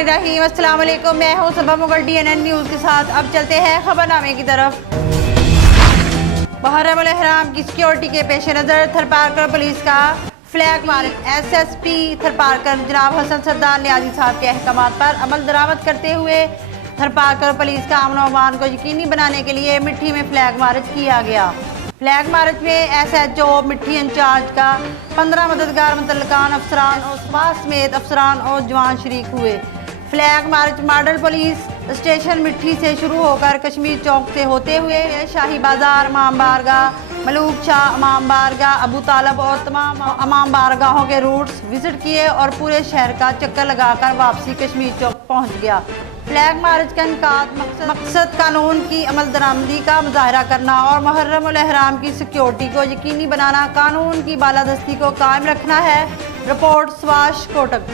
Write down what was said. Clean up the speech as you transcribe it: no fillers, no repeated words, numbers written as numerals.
बिस्मिल्लाहिर्रहमानिर्रहीम। अस्सलाम वालेकुम। मैं हूं सबा मुगल DNN न्यूज़ के साथ। अब चलते हैं खबरनामे की तरफ। मुहर्रम अल-इहराम की सिक्योरिटी के पेश नज़र थरपारकर पुलिस का फ्लैग मार्च। SSP थरपारकर जनाब हसन सरदार न्याजी साहब के अहकामात पर अमल दरामद करते हुए थरपारकर पुलिस का अमन और अमान को यकीनी बनाने के लिए मिट्टी में फ्लैग मार्च किया गया। फ्लैग मार्च में SHO मिट्टी इंचार्ज का 15 मददगार मुतल्लिकान अफसरान और सभा समेत अफसरान और जवान शरीक हुए। Flag march model police station मिट्टी से शुरू होकर कश्मीर चौक से होते हुए शाही बाजार, इमाम बारगाह, मलूक शाह, इमाम बारगाह, अबू तालब और तमाम इमाम बारगाहों के रूट्स विजिट किए और पूरे शहर का चक्कर लगाकर वापसी कश्मीर चौक पहुंच गया। फ्लैग मार्च का इनकाद मकसद कानून की अमल दरामदी का मुजाहरा करना और मुहर्रम अल-इहराम की सिक्योरिटी को यकीनी बनाना, कानून की बालादस्ती को कायम रखना है। रिपोर्ट सुभाष कोटक।